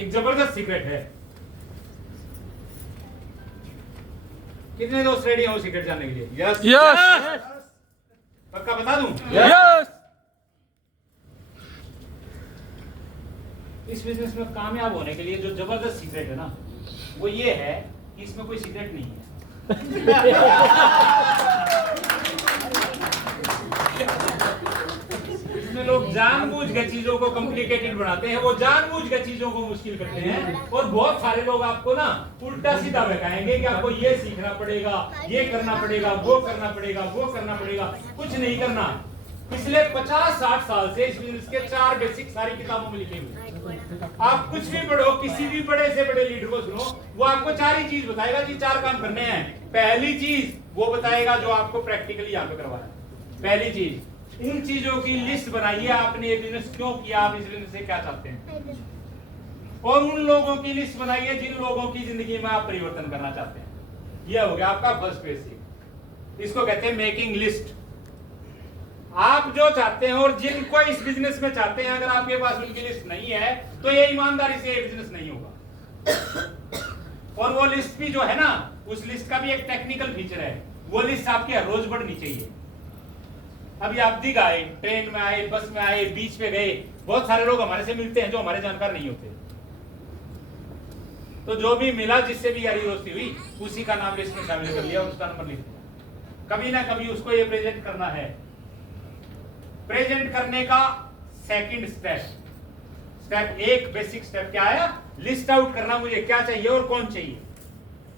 एक जबरदस्त सीक्रेट है। कितने दोस्त रेडी हैं वो सीक्रेट जानने के लिए? यस यस पक्का बता दूं? यस इस बिजनेस में कामयाब होने के लिए जो जबरदस्त सीक्रेट है ना, वो ये है कि इसमें कोई सीक्रेट नहीं है। इसमें लोग जानबूझ के चीजों को कॉम्प्लिकेटेड बनाते हैं, वो जानबूझ के चीजों को मुश्किल करते हैं, और बहुत सारे लोग आपको ना उल्टा सीधा बहकाएंगे कि आपको ये सीखना पड़ेगा, ये करना पड़ेगा, वो करना पड़ेगा, वो करना पड़ेगा। कुछ नहीं करना। पिछले 50-60 साल से इस बिजनेस के 4 बेसिक सारी किताबों में लिखे हुए। आप कुछ भी पढ़ो, किसी भी बड़े से बड़े लीडर को सुनो, वो आपको 4 ही चीज बताएगा कि 4 काम करने हैं। पहली चीज वो बताएगा जो आपको प्रैक्टिकली यहाँ पे करवाना है। पहली चीज, उन चीजों की लिस्ट बनाइए, आपने ये बिजनेस क्यों किया, आप इस बिजनेस से क्या चाहते हैं, और उन लोगों की लिस्ट बनाइए जिन लोगों की जिंदगी में आप परिवर्तन करना चाहते हैं। यह हो गया आपका फर्स्ट बेसिक। इसको कहते हैं मेकिंग लिस्ट। आप जो चाहते हैं और जिनको इस बिजनेस में चाहते हैं, अगर आपके पास उनकी लिस्ट नहीं है तो ये ईमानदारी से ये बिजनेस नहीं होगा। और वो लिस्ट भी जो है ना, उस लिस्ट का भी एक टेक्निकल फीचर है, वो लिस्ट आपकी हर रोज बढ़नी चाहिए। अभी आप दिख आए, ट्रेन में आए, बस में आए, बीच पे गए, बहुत सारे लोग हमारे से मिलते हैं जो हमारे जानकार नहीं होते। तो जो भी मिला, जिससे भी यारी दोस्ती हुई, उसी का नाम लिस्ट में शामिल कर लिया, उसका नंबर लिख दिया। कभी ना कभी उसको ये प्रेजेंट करना है। प्रेजेंट करने का सेकंड स्टेप 1 बेसिक स्टेप क्या है? लिस्ट आउट करना, मुझे क्या चाहिए और कौन चाहिए।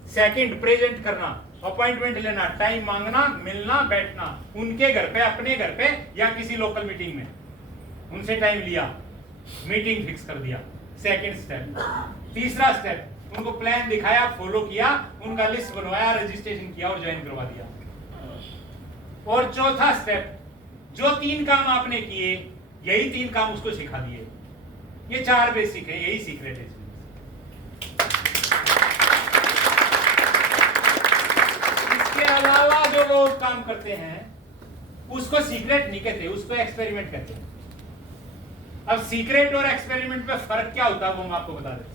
सेकंड प्रेजेंट करना, अपॉइंटमेंट लेना, टाइम मांगना, मिलना, बैठना, उनके घर पे, अपने घर पे या किसी लोकल मीटिंग में उनसे टाइम लिया, मीटिंग फिक्स कर दिया। Second step. तीसरा स्टेप, उनको प्लान दिखाया, फॉलो किया, उनका लिस्ट बनवाया, रजिस्ट्रेशन किया और ज्वाइन करवा दिया। और चौथा स्टेप, जो 3 काम आपने किए, यही 3 काम उसको सिखा दिए। ये 4 बेसिक है, यही सीक्रेट है। इसके अलावा जो लोग काम करते हैं उसको सीक्रेट नहीं कहते, उसको एक्सपेरिमेंट कहते हैं। अब सीक्रेट और एक्सपेरिमेंट में फर्क क्या होता है वो हम आपको बता दें।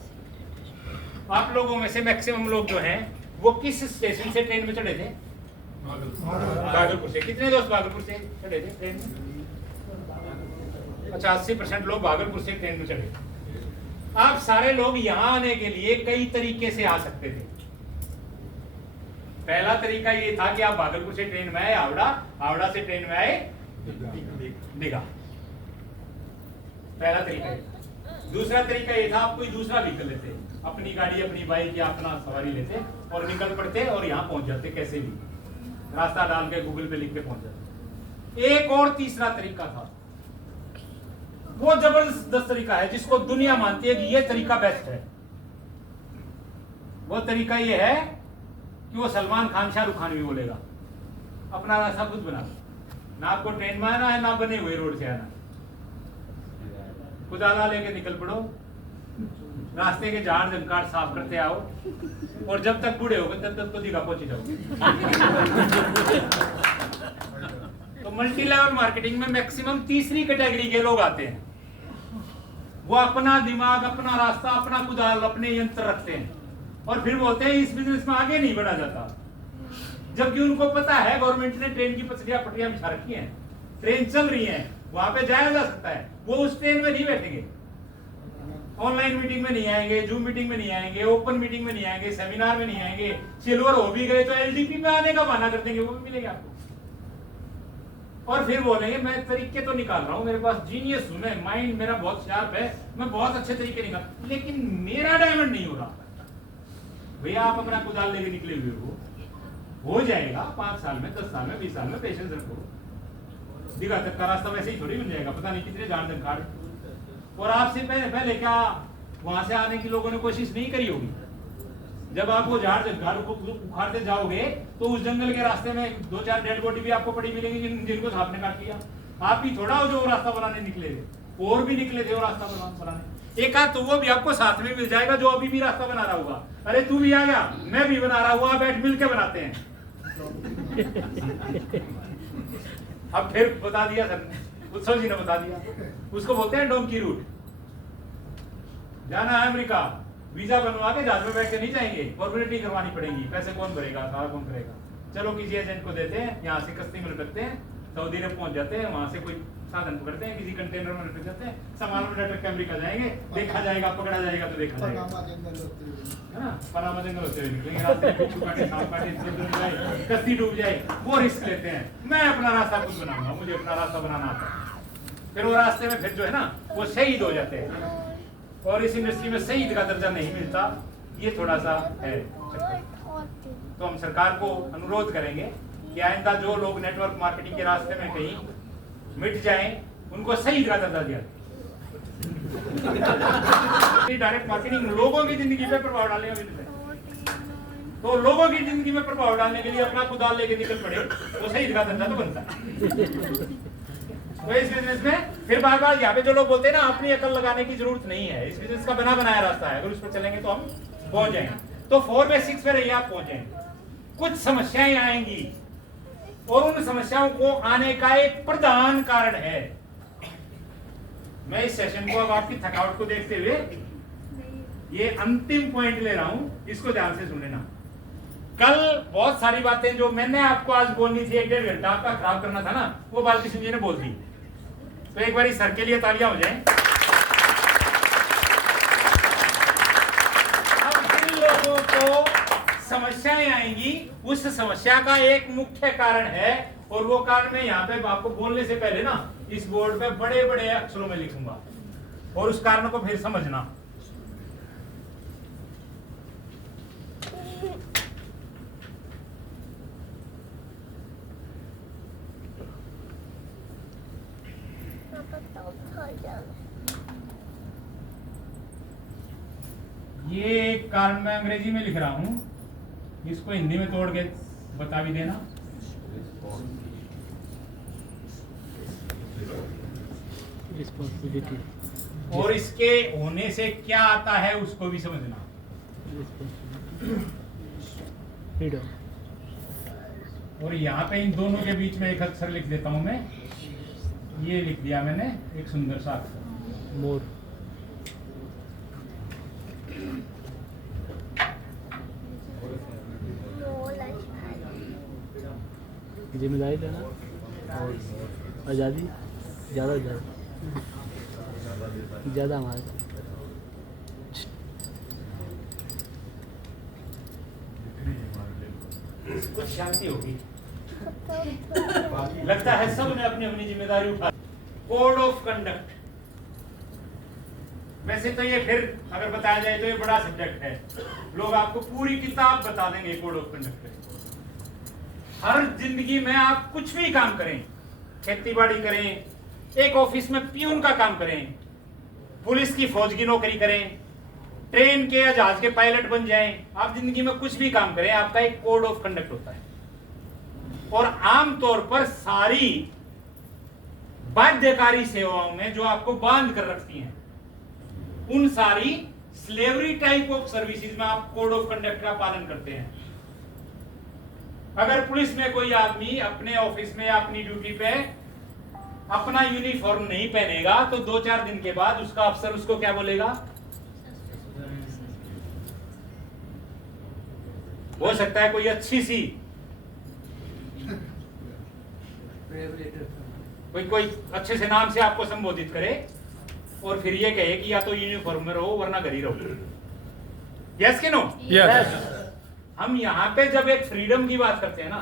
आप लोगों में से मैक्सिमम लोग जो हैं वो किस स्टेशन से ट्रेन में चढ़े थे? भागलपुर से। कितने दोस्त भागलपुर से चढ़े थे ट्रेन में? अच्छा, 80% लोग भागलपुर से ट्रेन में चढ़े। आप सारे लोग यहाँ आने के लिए कई तरीके से आ सकते थे। पहला तरीका ये था कि आप भागलपुर से ट्रेन में आए हावड़ा, हावड़ा से ट्रेन में आए दीघा। पहला तरीका ये। दूसरा तरीका ये था, आप कोई दूसरा व्हीकल लेते, अपनी गाड़ी, अपनी बाइक या अपना सवारी लेते और निकल पड़ते और यहाँ पहुंच जाते, कैसे भी रास्ता डाल के गूगल पे लिख के पहुंच जाते। एक और तीसरा तरीका था, वो जबरदस्त तरीका है जिसको दुनिया मानती है कि ये तरीका बेस्ट है। वो तरीका ये है कि वो सलमान खान, शाहरुख खान भी बोलेगा, अपना रास्ता खुद बना, ना आपको ट्रेन में आना है, ना बने हुए रोड से आना। खुद आला लेके निकल पड़ो, रास्ते के झाड़ झंकार साफ करते आओ, और जब तक बूढ़े होगे तब तक तो दीघा पहुंच जाओगे। तो मल्टी लेवल मार्केटिंग में मैक्सिमम तीसरी कैटेगरी के लोग आते हैं। वो अपना दिमाग, अपना रास्ता, अपना कुदाल, अपने यंत्र रखते हैं और फिर बोलते हैं इस बिजनेस में आगे नहीं बढ़ा जाता। जबकि उनको पता है गवर्नमेंट ने ट्रेन की पटरियां बिछा रखी हैं, ट्रेन चल रही है, वहां पे जाया जा सकता है। वो उस ट्रेन में नहीं बैठेंगे, ऑनलाइन मीटिंग में नहीं आएंगे, जूम मीटिंग में नहीं आएंगे, ओपन मीटिंग में नहीं आएंगे, सेमिनार में नहीं आएंगे। सिल्वर हो भी गए तो एलडीपी में आने का बहाना कर देंगे, वो भी मिलेगा आपको। और फिर बोलेंगे मैं तरीके तो निकाल रहा हूं, मेरे पास जीनियस हूं, मैं माइंड मेरा बहुत शार्प है, मैं बहुत अच्छे तरीके निकाल, लेकिन मेरा डायमंड नहीं हो रहा। भैया आप अपना कुदाल लेके निकले हुए हो जाएगा 5 साल में, 10 साल में, 20 साल में, पेशेंस रखो। दीघा तक का रास्ता वैसे ही थोड़ी बन जाएगा, पता नहीं कितने झाड़ झंकार। और आपसे पहले क्या वहां से आने की लोगों ने कोशिश नहीं करी होगी? जब आप वो झाड़ झंकार को उखाड़ते जाओगे तो उस जंगल के रास्ते में 2-4 डेड बॉडी भी आपको पड़ी मिलेंगी जिनको सांप ने काट लिया। आप ही थोड़ा जो रास्ता बनाने निकले थे, और भी निकले थे वो रास्ता बनाने। एक आध तो वो भी आपको साथ में मिल जाएगा जो अभी भी रास्ता बना रहा होगा। अरे तू भी आ गया, मैं भी बना रहा हूँ, बैठ मिल के बनाते हैं। अब फिर बता दिया सर, उत्सव जी ने बता दिया, उसको बोलते हैं डोंकी रूट। जाना है अमेरिका, वीजा बनवा के जहाज में बैठ के नहीं जाएंगे, फॉर्मेलिटी करवानी पड़ेगी, पैसे कौन भरेगा, सारा कौन करेगा। चलो किसी एजेंट को देते हैं, यहाँ से कश्ती में लटकते हैं, सऊदी अरब पहुंच जाते हैं, वहां से कोई साधन पकड़ते हैं, किसी कंटेनर में लटक जाते हैं, सामान में लटक के अमेरिका जाएंगे, देखा जाएगा, पकड़ा जाएगा तो देखा जाएगा, है ना। पनामा जंगल होते हुए निकलेंगे, रास्ते में बिच्छू काटे, सांप काटे, समुद्र में जाए, कश्ती डूब जाए, वो रिस्क लेते हैं। मैं अपना रास्ता खुद बनाऊंगा, मुझे अपना रास्ता बनाना आता है। फिर वो रास्ते में फिर जो है ना वो शहीद हो जाते हैं, और इस इंडस्ट्री में शहीद का दर्जा नहीं मिलता, ये थोड़ा सा है। तो हम सरकार को अनुरोध करेंगे कि आइंदा जो लोग नेटवर्क मार्केटिंग के रास्ते में कहीं मिट जाएं, उनको शहीद का दर्जा दिया। डायरेक्ट मार्केटिंग लोगों की जिंदगी पे प्रभाव डालने का बिजनेस है, तो लोगों की जिंदगी में प्रभाव डालने के लिए अपना कुदाल लेके निकल पड़े तो शहीद का दर्जा तो बनता है। तो इस बिजनेस में फिर बार बार यहाँ पे जो लोग बोलते हैं ना अपनी अकल लगाने की जरूरत नहीं है, इस बिजनेस का बना बनाया रास्ता है, अगर उस पर चलेंगे तो हम पहुंच जाएंगे। तो 4 बेसिक्स पे रहिए, आप पहुंच जाएंगे। कुछ समस्याएं आएंगी और उन समस्याओं को आने का एक प्रधान कारण है, मैं इस सेशन को अब आपकी थकावट को देखते हुए ये अंतिम पॉइंट ले रहा हूं, इसको ध्यान से सुन लेना। कल बहुत सारी बातें जो मैंने आपको आज बोलनी थी, 1-1.5 घंटा आपका खराब करना था ना, वो बालकृष्ण जी ने बोल दी। तो एक बार सर के लिए तालियां हो जाएं। अब जिन लोगों को समस्याएं आएंगी, उस समस्या का एक मुख्य कारण है, और वो कारण मैं यहाँ पे आपको बोलने से पहले ना इस बोर्ड पे बड़े बड़े अक्षरों में लिखूंगा, और उस कारण को फिर समझना। ये कारण मैं अंग्रेजी में लिख रहा हूं, इसको हिंदी में तोड़ के बता भी देना। रिस्पॉन्सिबिलिटी, और इसके होने से क्या आता है उसको भी समझना। फ्रीडम, और यहाँ पे इन दोनों के बीच में एक अक्षर लिख देता हूं मैं, ये लिख दिया मैंने, एक सुंदर सा अक्षर, मोर, जिम्मेदारी लेना और आज़ादी, ज़्यादा हमारे कुछ शांति होगी। लगता है सबने अपनी अपनी जिम्मेदारी उठा। कोड ऑफ कंडक्ट, वैसे तो ये फिर अगर बताया जाए तो ये बड़ा सब्जेक्ट है, लोग आपको पूरी किताब बता देंगे कोड ऑफ कंडक्ट। हर जिंदगी में आप कुछ भी काम करें, खेती बाड़ी करें, एक ऑफिस में पियून का काम करें, पुलिस की फौज की नौकरी करें, ट्रेन के या जहाज के पायलट बन जाएं, आप जिंदगी में कुछ भी काम करें, आपका एक कोड ऑफ कंडक्ट होता है। और आमतौर पर सारी बाध्यकारी सेवाओं में जो आपको बांध कर रखती हैं, उन सारी स्लेवरी टाइप ऑफ सर्विसेज में आप कोड ऑफ कंडक्ट का पालन करते हैं। अगर पुलिस में कोई आदमी अपने ऑफिस में या अपनी ड्यूटी पे अपना यूनिफॉर्म नहीं पहनेगा तो 2-4 दिन के बाद उसका अफसर उसको क्या बोलेगा? हो सकता है कोई अच्छी सी कोई अच्छे से नाम से आपको संबोधित करे और फिर ये कहे कि या तो यूनिफॉर्म में रहो वरना घर ही रहो। यस कि नो? यस। हम यहाँ पे जब एक फ्रीडम की बात करते हैं ना,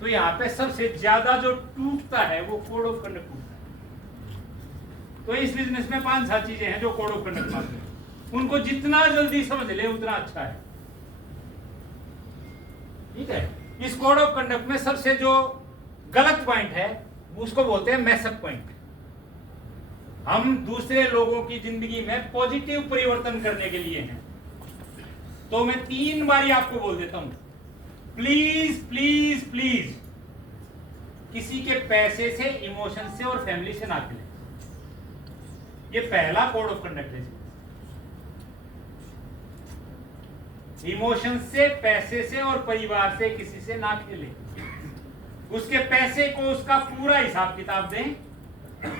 तो यहाँ पे सबसे ज्यादा जो टूटता है वो कोड ऑफ कंडक्ट टूटता है। तो इस बिजनेस में 5-7 चीजें हैं जो कोड ऑफ कंडक्ट मानते हैं, उनको जितना जल्दी समझ ले उतना अच्छा है। ठीक है, इस कोड ऑफ कंडक्ट में सबसे जो गलत पॉइंट है उसको बोलते हैं मैसअप पॉइंट। हम दूसरे लोगों की जिंदगी में पॉजिटिव परिवर्तन करने के लिए हैं। तो मैं 3 बारी आपको बोल देता हूं, प्लीज प्लीज प्लीज किसी के पैसे से, इमोशन से और फैमिली से ना खेलें। ये पहला कोड ऑफ कंडक्ट है। इमोशन से, पैसे से और परिवार से किसी से ना खेलें। उसके पैसे को उसका पूरा हिसाब किताब दें,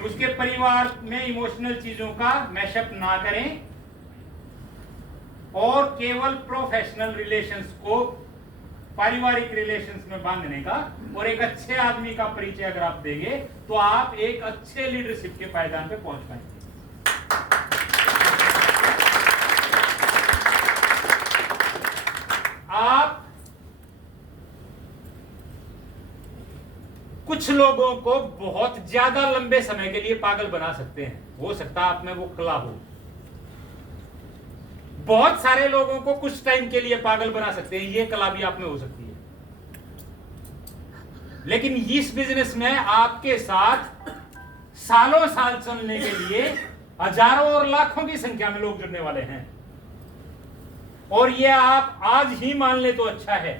उसके परिवार में इमोशनल चीजों का मैशअप ना करें और केवल प्रोफेशनल रिलेशंस को पारिवारिक रिलेशंस में बांधने का और एक अच्छे आदमी का परिचय अगर आप देंगे तो आप एक अच्छे लीडरशिप के पायदान पे पहुंच पाएंगे। आप कुछ लोगों को बहुत ज्यादा लंबे समय के लिए पागल बना सकते हैं, हो सकता है आप में वो कला हो। बहुत सारे लोगों को कुछ टाइम के लिए पागल बना सकते हैं, ये कला भी आप में हो सकती है। लेकिन इस बिजनेस में आपके साथ सालों साल चलने के लिए हजारों और लाखों की संख्या में लोग जुड़ने वाले हैं, और ये आप आज ही मान ले तो अच्छा है।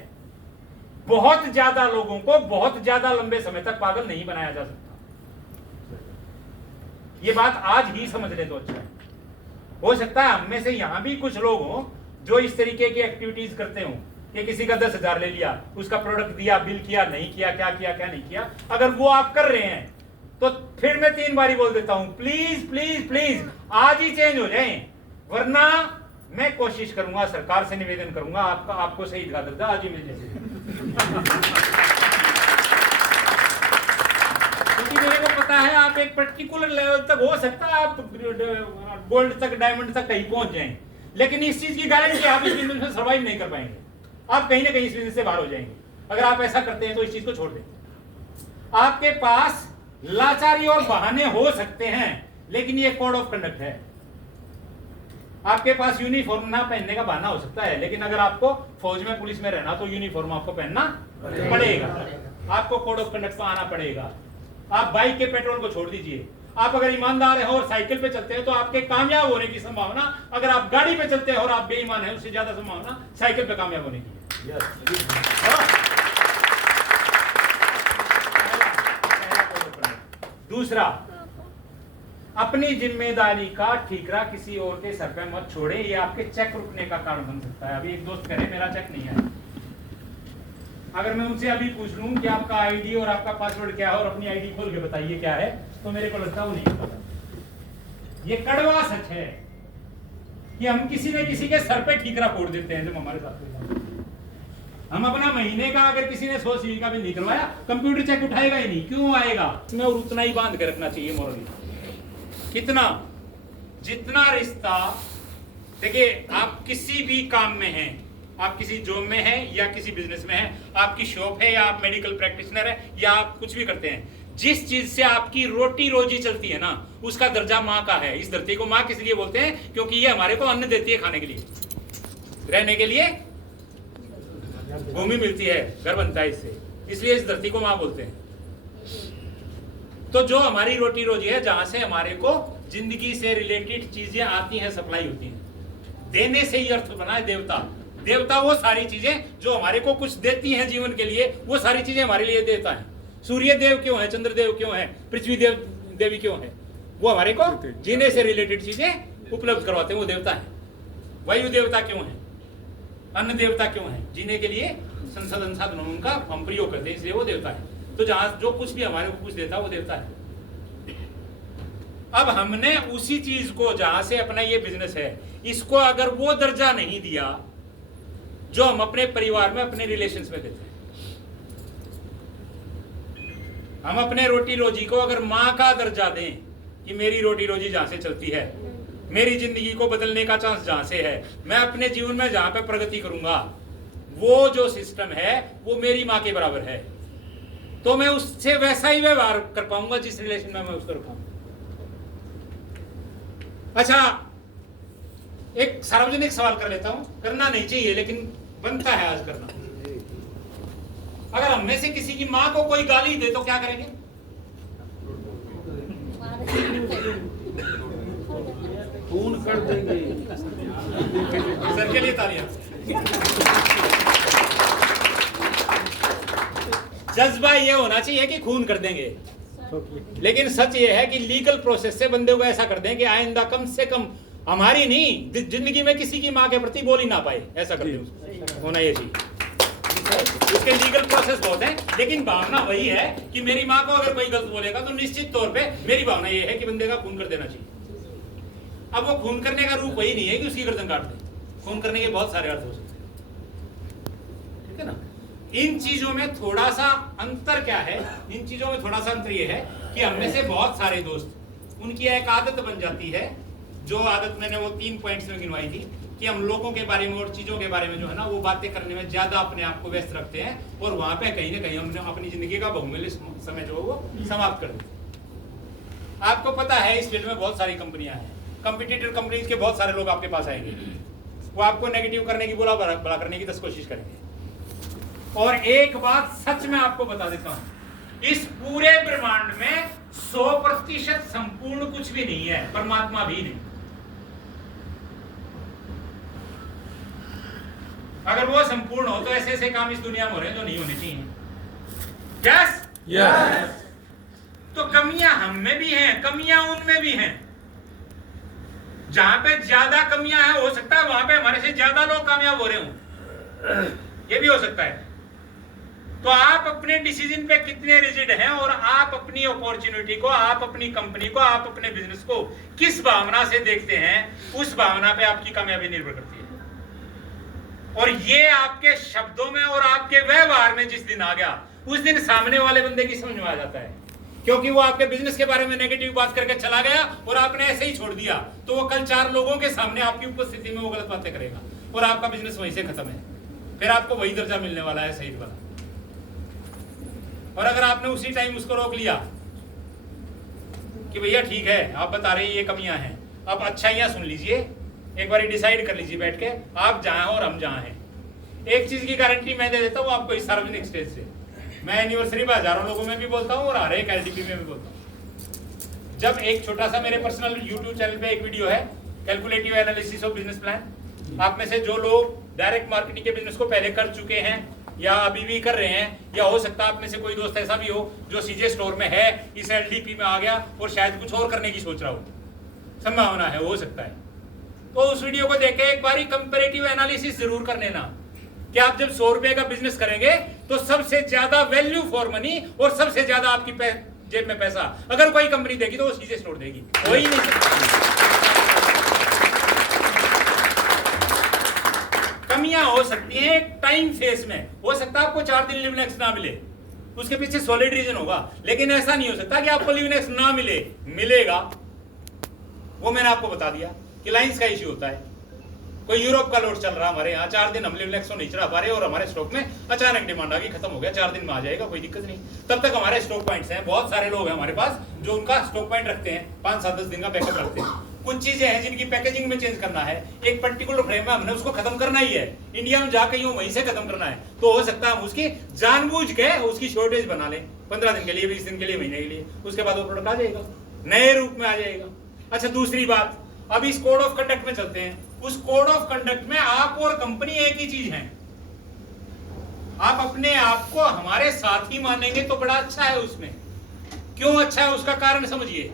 बहुत ज्यादा लोगों को बहुत ज्यादा लंबे समय तक पागल नहीं बनाया जा सकता, ये बात आज ही समझ ले तो अच्छा है। हो सकता है हम में से यहां भी कुछ लोग हों जो इस तरीके की एक्टिविटीज करते हो कि किसी का 10,000 ले लिया, उसका प्रोडक्ट दिया, बिल किया, नहीं किया, क्या किया क्या नहीं किया। अगर वो आप कर रहे हैं तो फिर मैं 3 बारी बोल देता हूं, प्लीज प्लीज प्लीज आज ही चेंज हो जाएं, वरना मैं कोशिश करूंगा, सरकार से निवेदन करूंगा, आपको शहीद का दर्जा आज ही मिल जाए। क्योंकि मेरे को पता है आप एक पर्टिकुलर लेवल तक, हो सकता है आप गोल्ड तक, डायमंड तक कहीं पहुंच जाएं, लेकिन इस चीज की गारंटी आप इस बिजनेस में सर्वाइव नहीं कर पाएंगे। आप कहीं ना कहीं इस बिजनेस से बाहर हो जाएंगे। अगर आप ऐसा करते हैं तो इस चीज को छोड़ दें। आपके पास लाचारी और बहाने हो सकते हैं, लेकिन ये कोड ऑफ कंडक्ट है। आपके पास यूनिफॉर्म ना पहनने का बहाना हो सकता है, लेकिन अगर आपको फौज में, पुलिस में रहना तो यूनिफॉर्म आपको पहनना पड़ेगा, आपको कोड ऑफ कंडक्ट पर आना पड़ेगा। आप बाइक के पेट्रोल को छोड़ दीजिए। आप अगर ईमानदार हैं और साइकिल पे चलते हैं तो आपके कामयाब होने की संभावना, अगर आप गाड़ी पे चलते हैं और आप बेईमान हैं, उससे ज्यादा संभावना साइकिल पे कामयाब होने की है। दूसरा, अपनी जिम्मेदारी का ठीकरा किसी और के सर पे मत छोड़े, ये आपके चेक रुकने का कारण बन सकता है। अभी एक दोस्त कह रहे मेरा चेक नहीं है, अगर मैं उनसे अभी पूछ लूं कि आपका आईडी और आपका पासवर्ड क्या है और अपनी आईडी खोल के बताइए क्या है, तो मेरे को लगता है वो नहीं पता। ये कड़वा सच है कि हम किसी न किसी के सर पे ठीकरा फोड़ देते हैं जब हमारे साथ होता है। हम अपना महीने का, अगर किसी ने 100 सीवी का बिल नहीं करवाया, कंप्यूटर चेक उठाएगा ही नहीं। क्यों आएगा? इसमें और उतना ही बांध के रखना चाहिए मोरली। कितना, जितना रिश्ता, देखिए आप किसी भी काम में हैं, आप किसी जॉब में हैं या किसी बिजनेस में हैं, आपकी शॉप है या आप मेडिकल प्रैक्टिशनर है या आप कुछ भी करते हैं, जिस चीज से आपकी रोटी रोजी चलती है ना, उसका दर्जा माँ का है। इस धरती को माँ किस लिए बोलते हैं? क्योंकि ये हमारे को अन्न देती है, खाने के लिए, रहने के लिए भूमि मिलती है, घर बनता है इससे, इसलिए इस धरती को माँ बोलते हैं। तो जो हमारी रोटी रोजी है, जहां से हमारे को जिंदगी से रिलेटेड चीजें आती हैं, सप्लाई होती हैं, देने से ही अर्थ बना है देवता। देवता वो सारी चीजें जो हमारे को कुछ देती हैं जीवन के लिए, वो सारी चीजें हमारे लिए देता है। सूर्य देव क्यों है, चंद्र देव क्यों है, पृथ्वी देव देवी क्यों है? वो हमारे को जीने से रिलेटेड चीजें उपलब्ध करवाते हैं, वो देवता है। वायु देवता क्यों है, अन्न देवता क्यों है? जीने के लिए संसाधनों उनका हम प्रयोग करते हैं, इसलिए वो देवता है। तो जहां जो कुछ भी हमारे को कुछ देता है वो देवता है। अब हमने उसी चीज को, जहां से अपना ये बिजनेस है, इसको अगर वो दर्जा नहीं दिया जो हम अपने परिवार में, अपने रिलेशंस में देते हैं, हम अपने रोटी रोजी को अगर माँ का दर्जा दें कि मेरी रोटी रोजी जहां से चलती है, मेरी जिंदगी को बदलने का चांस जहां से है, मैं अपने जीवन में जहां पे प्रगति करूंगा, वो जो सिस्टम है वो मेरी माँ के बराबर है, तो मैं उससे वैसा ही व्यवहार कर पाऊंगा जिस रिलेशन में मैं उसको रखूंगा। अच्छा, एक सार्वजनिक सवाल कर लेता हूं, करना नहीं चाहिए लेकिन बनता है आज करना। अगर हम में से किसी की मां को कोई गाली दे तो क्या करेंगे? खून कर देंगे। सर के लिए तालियां। जज्बा ये होना चाहिए कि खून कर देंगे, लेकिन सच ये है कि लीगल प्रोसेस से बंदे को ऐसा कर दें कि आइंदा कम से कम हमारी नहीं, जिंदगी में किसी की माँ के प्रति बोल ही ना पाए, ऐसा कर दें। होना ये चाहिए। उसके लीगल प्रोसेस बहुत है, लेकिन भावना वही है कि मेरी माँ को अगर कोई गलत बोलेगा तो निश्चित तौर पे मेरी भावना ये है कि बंदे का खून कर देना चाहिए। अब वो खून करने का रूप वही नहीं है कि उसकी गर्दन काट दे, फोन करने के बहुत सारे अर्थ हो सकते हैं, ठीक है ना। इन चीजों में थोड़ा सा अंतर क्या है, इन चीजों में थोड़ा सा अंतर ये है कि हम में से बहुत सारे दोस्त, उनकी एक आदत बन जाती है, जो आदत मैंने वो 3 पॉइंट्स में गिनवाई थी, कि हम लोगों के बारे में और चीजों के बारे में जो है ना वो बातें करने में ज्यादा अपने आप को व्यस्त रखते हैं, और वहां पे कहीं ना कहीं हमने अपनी जिंदगी का बहुमूल्य समय जो है वो समाप्त कर देते हैं। आपको पता है इस फील्ड में बहुत सारी कंपनियां हैं, कॉम्पिटिटिव कंपनीज के बहुत सारे लोग आपके पास आएंगे, वो आपको नेगेटिव करने की, बड़ा करने की 10 कोशिश करेंगे। और एक बात सच में आपको बता देता हूं, इस पूरे ब्रह्मांड में 100% संपूर्ण कुछ भी नहीं है, परमात्मा भी नहीं। अगर वो संपूर्ण हो तो ऐसे ऐसे काम इस दुनिया में हो रहे हैं जो नहीं होने चाहिए। Yes yes. तो कमियां हम में भी हैं, कमियां उनमें भी हैं। जहां पे ज्यादा कमियां हैं, हो सकता है वहां पे हमारे से ज्यादा लोग कामयाब हो रहे हों, ये भी हो सकता है। तो आप अपने डिसीजन पे कितने रिजिड हैं, और आप अपनी अपॉर्चुनिटी को, आप अपनी कंपनी को, आप अपने बिजनेस को किस भावना से देखते हैं, उस भावना पे आपकी कामयाबी निर्भर करती है। और ये आपके शब्दों में और आपके व्यवहार में जिस दिन आ गया, उस दिन सामने वाले बंदे की समझ में आ जाता है, क्योंकि वो आपके बिजनेस के बारे में नेगेटिव बात करके चला गया और आपने ऐसे ही छोड़ दिया, तो वो कल 4 लोगों के सामने आपकी उपस्थिति में वो गलत बातें करेगा और आपका बिजनेस वहीं से खत्म है। फिर आपको वही दर्जा मिलने वाला है सही वाला। और अगर आपने उसी टाइम उसको रोक लिया कि भैया ठीक है, आप बता रहे हैं ये कमियां हैं, अब अच्छाइयां सुन लीजिए, एक बार डिसाइड कर लीजिए बैठ के, आप जहां और हम जहां हैं। एक चीज की गारंटी मैं दे देता हूं आपको इस सार्वजनिक स्टेज से, मैं एनिवर्सरी पर हजारों लोगों में भी बोलता हूं और हर एक एलडीपी में भी बोलता हूं। जब एक छोटा सा मेरे पर्सनल यूट्यूब चैनल पे एक वीडियो है, calculative analysis of business plan, आप में से जो लोग डायरेक्ट मार्केटिंग के बिजनेस को पहले कर चुके हैं या अभी भी कर रहे हैं, या हो सकता है आप में से कोई दोस्त ऐसा भी हो जो सीजे स्टोर में है, इस एलडीपी में आ गया और शायद कुछ और करने की सोच रहा हो, संभावना है, हो सकता है। तो उस वीडियो को देख के एक बारी कंपैरेटिव एनालिसिस जरूर कर लेना कि आप जब 100 रुपए का बिजनेस करेंगे तो सबसे ज्यादा वैल्यू फॉर मनी और सबसे ज्यादा आपकी जेब में पैसा अगर कोई कंपनी देगी तो वो सीजे स्टोर देगी, हो ही नहीं सकता। कमियां हो सकती हैं एक टाइम फेस में, हो सकता है आपको 4 दिन लिवनेक्स ना मिले, उसके पीछे सॉलिड रीजन होगा, लेकिन ऐसा नहीं हो सकता कि आपको लिवनेक्स ना मिले, मिलेगा। वो मैंने आपको बता दिया कि लाइंस का इश्यू होता है। कोई यूरोप का लोड चल रहा हमारे यहाँ, 4 दिन हम लिवनेक्स नहीं चढ़ा पा रहे और हमारे स्टॉक में अचानक डिमांड आ गई, खत्म हो गया, 4 दिन में आ जाएगा, कोई दिक्कत नहीं। तब तक हमारे स्टॉक पॉइंट्स हैं, बहुत सारे लोग हैं हमारे पास जो उनका स्टॉक पॉइंट रखते हैं, 5, 7, 10 दिन का बैकअप रखते हैं। कुछ चीजें हैं जिनकी पैकेजिंग में चेंज करना है, एक पर्टिकुलर फ्रेम में हमने उसको खत्म करना ही है, इंडिया में जाकर यूं वहीं से खत्म करना है, तो हो सकता है हम उसकी जानबूझ के उसकी शॉर्टेज बना लें 15 दिन के लिए, 20 दिन के लिए, महीने के लिए, उसके बाद वो प्रोडक्ट आ जाएगा, नए रूप में आ जाएगा। अच्छा, दूसरी बात, अब इस कोड ऑफ कंडक्ट में चलते हैं। उस कोड ऑफ कंडक्ट में आप और कंपनी एक ही चीज है। आप अपने आप को हमारे साथ ही मानेंगे तो बड़ा अच्छा है। उसमें क्यों अच्छा है उसका कारण समझिए।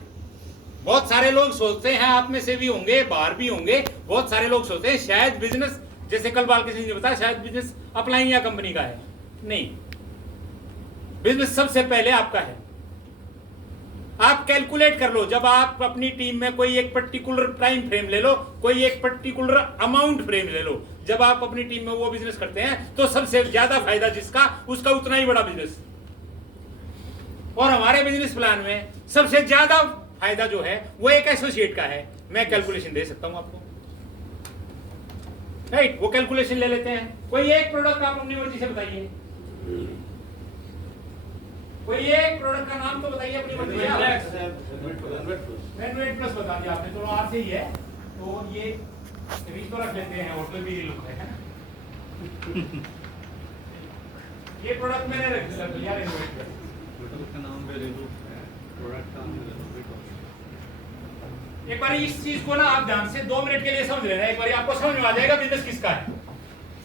बहुत सारे लोग सोचते हैं, आप में से भी होंगे, बाहर भी होंगे, बहुत सारे लोग सोचते हैं शायद बिजनेस, जैसे कल बालकृष्ण ने बताया, शायद बिजनेस अपलाइन या कंपनी का है। नहीं, बिजनेस सबसे पहले आपका है। आप कैलकुलेट कर लो, जब आप अपनी टीम में कोई एक पर्टिकुलर टाइम फ्रेम ले लो, कोई एक पर्टिकुलर अमाउंट फ्रेम ले लो, जब आप अपनी टीम में वो बिजनेस करते हैं तो सबसे ज्यादा फायदा जिसका, उसका उतना ही बड़ा बिजनेस। और हमारे बिजनेस प्लान में सबसे ज्यादा फायदा जो है वो एक एसोसिएट का है। मैं कैलकुलेशन दे सकता हूं आपको, राइट? वो कैलकुलेशन ले लेते हैं। कोई एक प्रोडक्ट आप अपनी मर्जी से बताइए, कोई एक प्रोडक्ट का नाम तो बताइए अपनी मर्जी से। रेनवेट प्लस बता दिया आपने, तो आर से ही है, तो ये रीच तो रख लेते हैं, होटल भी लोग है ना। ये प्रोडक्ट मैंने रख लिया रेनवेट प्लस, प्रोडक्ट का नाम वैल्यू है, प्रोडक्ट का नाम एक बार इस चीज को ना आप ध्यान से 2 मिनट के लिए समझ लेना, एक बार आपको समझ में आ जाएगा बिजनेस किसका है।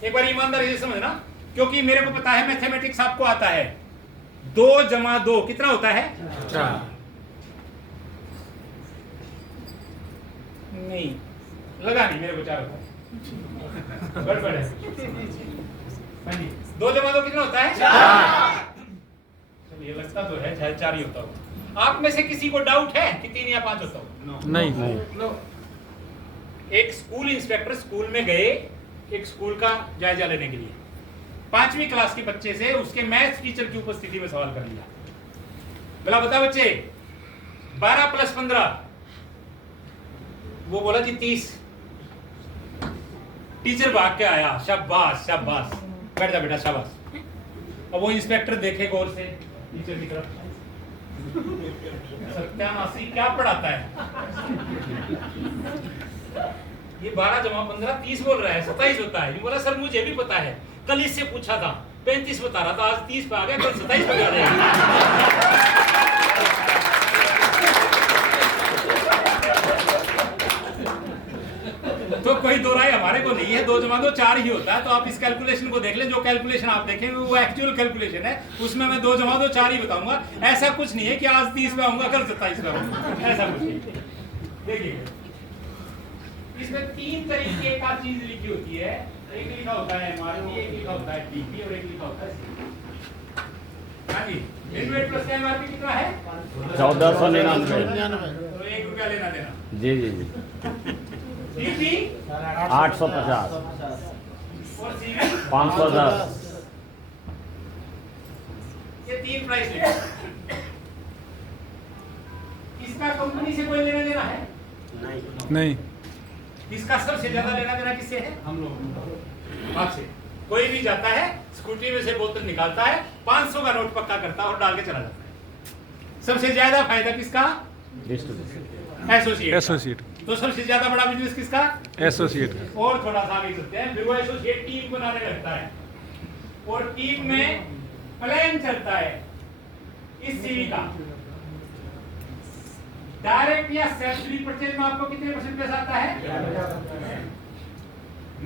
एक बार ईमानदारी से समझना, क्योंकि मेरे को पता है मैथमेटिक्स आपको आता है। 2 + 2 कितना होता है? 4। नहीं लगा, नहीं मेरे को 4 होता है, गड़बड़ है। हाँ जी, 2 + 2 कितना होता है? 4। ये लगता तो है शायद 4 ही होता होगा। आप में से किसी को डाउट है कि 3 या 5 होता हो? नहीं। एक स्कूल इंस्पेक्टर स्कूल में गए एक स्कूल का जायजा लेने के लिए 5वीं क्लास के बच्चे से उसके मैथ्स टीचर की उपस्थिति में सवाल कर लिया। बोला बता बच्चे 12 + 15, वो बोला जी 30। टीचर भाग के आया, शाबाश शाबाश, बैठ जा बेटा शाबाश। अब वो इंस्पेक्टर देखे गौर से टीचर की तरफ, सत्यानाशी क्या पढ़ाता है ये? 12 + 15 30 बोल रहा है, 27 होता है। बोला सर मुझे भी पता है, कल इससे पूछा था 35 बता रहा था, आज 30 पे आ गया, कल 27 पे आ जाएगा। तो कोई दो राय हमारे को नहीं है, 2 + 2 4 ही होता है। तो आप इस कैलकुलेशन को देख ले, जो कैलकुलेशन आप देखेंगे वो एक्चुअल कैलकुलेशन है, उसमें मैं 2 + 2 4 ही बताऊंगा। ऐसा कुछ नहीं है कि आज 30 पे आऊंगा कल 27 पे आऊंगा, ऐसा कुछ नहीं। देखिए इसमें 3 तरीके का चीज लिखी होती है, एक लिखा होता है एमआरपी, एक लिखा होता है टीपी और एक लिखा होता है सीपी। हाँ जी, मिडवेट प्लस का एमआरपी कितना है? 1499। तो 1 रुपया लेना देना। जी जी जी। टीपी 850 और सीपी 510। ये 3 प्राइस लिखे। इसका कंपनी से कोई लेना देना है? नहीं। इसका सबसे ज्यादा लेना देना किससे है? हम लोग आपसे। कोई भी जाता है स्कूटी में से बोतल निकालता है, 500 का नोट पक्का करता है और डाल के चला जाता है। सबसे ज्यादा फायदा किसका? एसोसिएट। तो सबसे ज्यादा बड़ा बिजनेस किसका? एसोसिएट। और थोड़ा सा आगे चलते हैं, फिर वो एसोसिएट टीम बनाने लगता है और टीम में प्लान चलता है इस सीवी का। डायरेक्ट या सेल्फ रिपर्चेज में आपको कितने % पैसा आता है?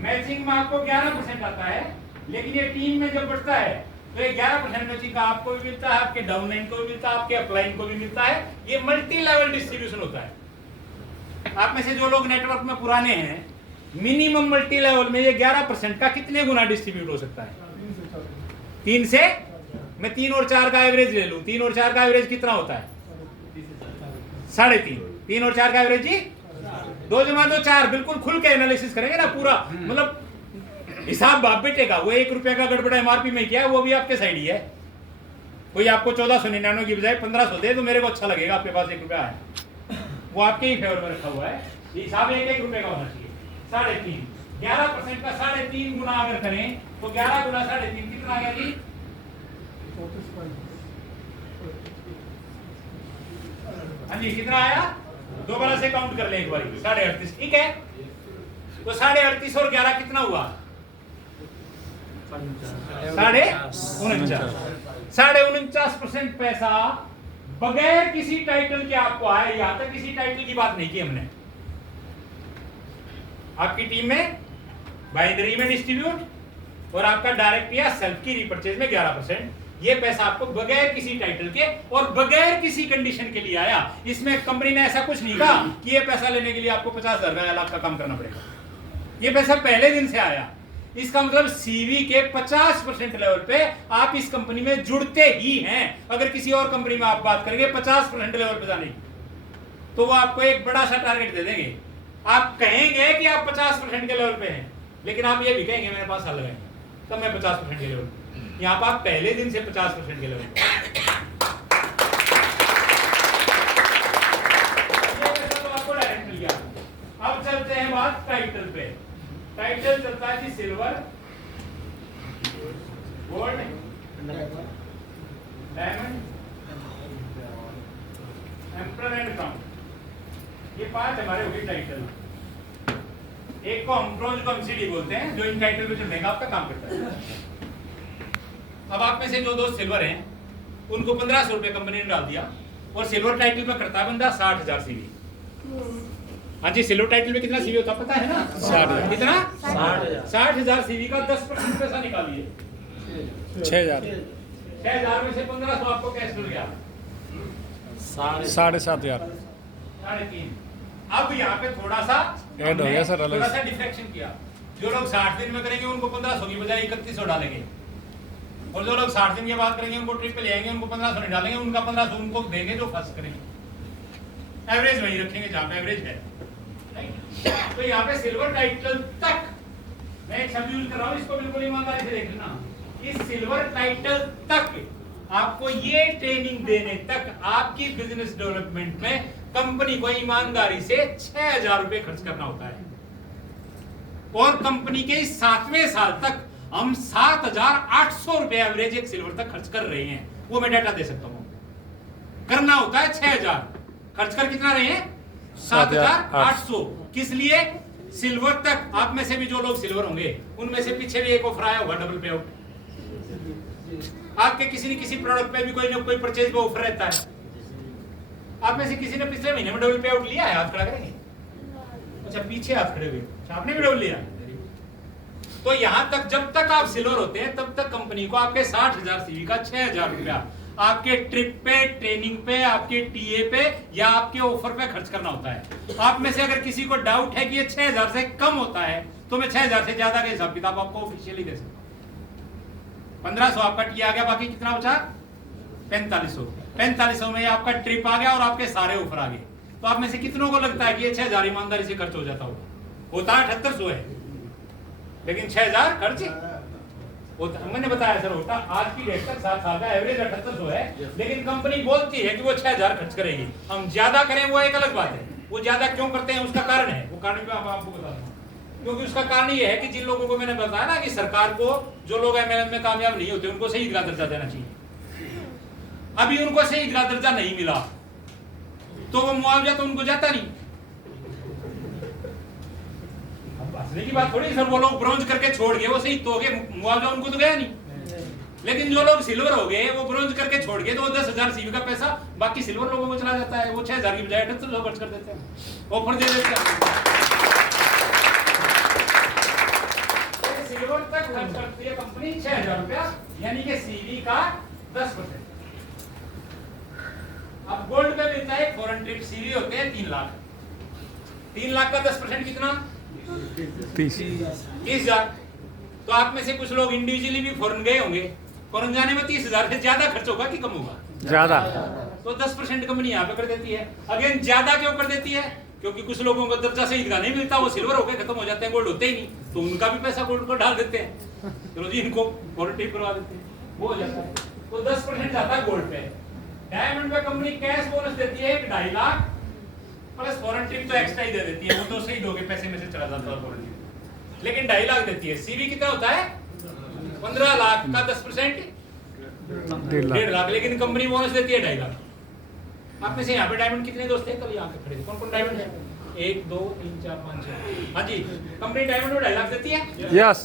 मैचिंग में आपको 11% आता है, लेकिन ये टीम में जब बढ़ता है तो ये 11% मैचिंग का आपको भी मिलता है, आपके डाउनलाइन को भी मिलता है, आपके अपलाइन को भी मिलता है। ये मल्टी लेवल डिस्ट्रीब्यूशन होता है। आप में से जो लोग नेटवर्क में पुराने हैं, मिनिमम मल्टी लेवल में ये 11% का कितने गुना डिस्ट्रीब्यूट हो सकता है? 3 से, मैं 3 और 4 का एवरेज ले लूं, 3 और 4 का एवरेज कितना होता है? 3.5। 3 और 4 का एवरेज जी 2 + 2 4। बिल्कुल खुल के एनालिसिस करेंगे ना पूरा, मतलब हिसाब बाप बेटे का। वो 1 रुपया का गड़बड़ा एमआरपी में किया, वो भी आपके साइड ही है। कोई आपको 1499 की बजाय 1500 दे तो मेरे को अच्छा लगेगा, आपके पास 1 रुपया है, वो आपके ही फेवर में रखा हुआ है। हिसाब 1 रुपए का होना चाहिए। 3.5 11% का 3.5 गुना अगर करें तो 11 गुना 3.5 कितना आ गया जी? हाँ जी कितना आया? दोबारा से काउंट कर ले एक बार। 38.5 ठीक है। तो 38.5 और 11 कितना हुआ? 49.5% पैसा बगैर किसी टाइटल के आपको आया। यहां तक किसी टाइटल की बात नहीं की हमने। आपकी टीम में बाइनरी में डिस्ट्रीब्यूट और आपका डायरेक्ट या सेल्फ की रिपर्चेज में 11%। ये पैसा आपको बगैर किसी टाइटल के और बगैर किसी कंडीशन के लिए आया। इसमें कंपनी ने ऐसा कुछ नहीं कहा कि ये पैसा लेने के लिए आपको 50,000 या लाख का काम करना पड़ेगा। ये पैसा पहले दिन से आया। इसका मतलब सीवी के 50% लेवल पे आप इस कंपनी में जुड़ते ही हैं। अगर किसी और कंपनी में आप बात करेंगे 50% लेवल पे जाने की, तो वो आपको एक बड़ा सा टारगेट दे देंगे। आप कहेंगे कि आप 50% के लेवल पे हैं, लेकिन आप ये भी कहेंगे मैंने 5 साल लगाएंगे तब मैं 50% के लेवल पे। यहाँ पर आप पहले दिन से 50% के लेवल पे। तो आपको डायरेक्ट मिल गया। अब चलते हैं बात टाइटल पे। टाइटल चलता है जी silver, gold, diamond, emperor and crown. ये 5 हमारे हो गए टाइटल। एक को हम ब्रोंज को एमसीडी बोलते हैं, जो इन टाइटल पे चढ़ने का आपका काम करता है। अब आप में से जो दोस्त सिल्वर हैं उनको 1500 रुपए कंपनी ने डाल दिया और सिल्वर टाइटल पे करता है बंदा 60,000 सीवी। हाँ जी, सिल्वर टाइटल पे कितना सीवी होता पता है ना? 60,000। कितना? 60,000 सीवी का 10% पैसा निकालिए। 6,000। 6,000 में से 1500 आपको कैश मिल गया? 7,500। 3.5। अब यहाँ पे थोड़ा सा ऐड हो गया सर, अलग थोड़ा सा डिफ्लेक्शन किया। जो लोग 60 दिन में करेंगे उनको 1500 की बजाय 3100 डालेंगे, और जो लोग 60 दिन के बाद करेंगे उनको ट्रिप पे ले आएंगे, उनको 1500 नहीं डालेंगे, उनका 1500 उनको देंगे जो फर्स्ट करेंगे। एवरेज वही रखेंगे जहाँ पे एवरेज है। तो यहाँ पे सिल्वर टाइटल तक मैं एक शब्द यूज कर रहा हूं, इसको बिल्कुल ईमानदारी से देखना। इस सिल्वर टाइटल तक आपको ये ट्रेनिंग देने तक आपकी बिजनेस डेवलपमेंट में कंपनी को ईमानदारी से 6,000 रुपए खर्च करना होता है। और कंपनी के 7वें साल तक हम 7,800 रुपए एवरेज एक सिल्वर तक खर्च कर रहे हैं। वो मैं डाटा दे सकता हूं। करना होता है 6,000, खर्च कर कितना रहे हैं? 7,800। किस लिए? सिल्वर तक। आप में से भी जो लोग सिल्वर होंगे उनमें से पीछे भी एक ऑफर आया होगा, डबल पे आउट। आपके किसी न किसी प्रोडक्ट पे भी कोई ना कोई परचेज पे ऑफर रहता है। आप में से किसी ने पिछले महीने में डबल पे आउट लिया है? हाथ खड़ा करेंगे। अच्छा, पीछे हाथ खड़े हुए, आपने भी डबल लिया। तो यहां तक जब तक आप सिल्वर होते हैं तब तक कंपनी को आपके 60,000 सीवी का 6,000 रुपया आपके ट्रिप पे, ट्रेनिंग पे, आपके टीए पे या आपके ऑफर पे खर्च करना होता है। आप में से अगर किसी को डाउट है कि ये 6,000 से कम होता है तो मैं 6,000 से ज्यादा का हिसाब किताब आपको ऑफिशियली दे सकता हूं। 1,500 आपका टीए आ गया, बाकी कितना बचा? 4,500। 4,500 में आपका ट्रिप आ गया और आपके सारे ऑफर आ गए। तो आप में से कितनों को लगता है कि ये 6,000 ईमानदारी से खर्च हो जाता होगा? होता 7,800 है, लेकिन 6,000 खर्च होता। मैंने बताया सर, होता आज की डेट तक 7 साल का एवरेज 7,800 है, लेकिन कंपनी बोलती है कि वो 6,000 खर्च करेगी। हम ज्यादा करें वो एक अलग बात है। वो ज्यादा क्यों करते हैं उसका कारण है, वो कारण मैं आपको बता दूं। क्योंकि उसका कारण ये है कि जिन लोगों को मैंने बताया ना कि सरकार को जो लोग एमएलएम में कामयाब नहीं होते उनको सही दर्जा देना चाहिए। अभी उनको सही दर्जा नहीं मिला तो वो मुआवजा तो उनको जाता नहीं। हंसने की बात थोड़ी सर, वो लोग ब्रोंज करके छोड़ गए, वो शहीद तो हो गए, मुआवजा उनको तो गया नहीं। लेकिन जो लोग सिल्वर हो गए वो ब्रोंज करके छोड़ गए, तो वो 10,000 सीवी का पैसा बाकी सिल्वर लोगों को चला जाता है। वो 6,000 की बजाय 7,800 खर्च कर देते हैं, ऑफर दे देते हैं। सिल्वर तक खर्च करती है कंपनी 6,000 रुपया, यानी कि सीवी का 10%। अब गोल्ड पे मिलता है फॉरेन ट्रिप सीवी होते हैं 3 लाख। 3 लाख का 10% कितना? 30,000। तो आप में से कुछ लोग इंडिविजुअली भी फॉरेन गए होंगे। फॉरेन जाने में 30,000 से ज्यादा खर्च होगा कि कम होगा? ज्यादा। तो 10% कंपनी यहाँ पे कर देती है। अगेन ज्यादा क्यों कर देती है? क्योंकि कुछ लोगों को दर्जा से ईदगाह नहीं मिलता, वो सिल्वर होकर खत्म हो जाते हैं, गोल्ड होते ही नहीं, तो उनका भी पैसा गोल्ड को डाल देते हैं। चलो जी, इनको फॉरेन ट्रिप करवा देते हैं, वो हो जाता है। तो 10% जाता है गोल्ड पे। डायमंड पे कंपनी कैश बोनस देती है 2.5 लाख प्लस फॉरेन ट्रिप तो एक्स्ट्रा ही दे देती है, वो तो सही दोगे पैसे में से चला जाता है फॉरेन ट्रिप, लेकिन 2.5 लाख देती है। सीवी कितना होता है? 15 लाख का 10% 1.5 लाख, लेकिन कंपनी बोनस देती है 2.5 लाख। आप में से यहाँ पे डायमंड कितने दोस्त हैं? कल यहाँ पे खड़े थे, कौन कौन डायमंड है? 1 2 3 4 5 6। हाँ जी, कंपनी डायमंड में 2.5 लाख देती है। यस।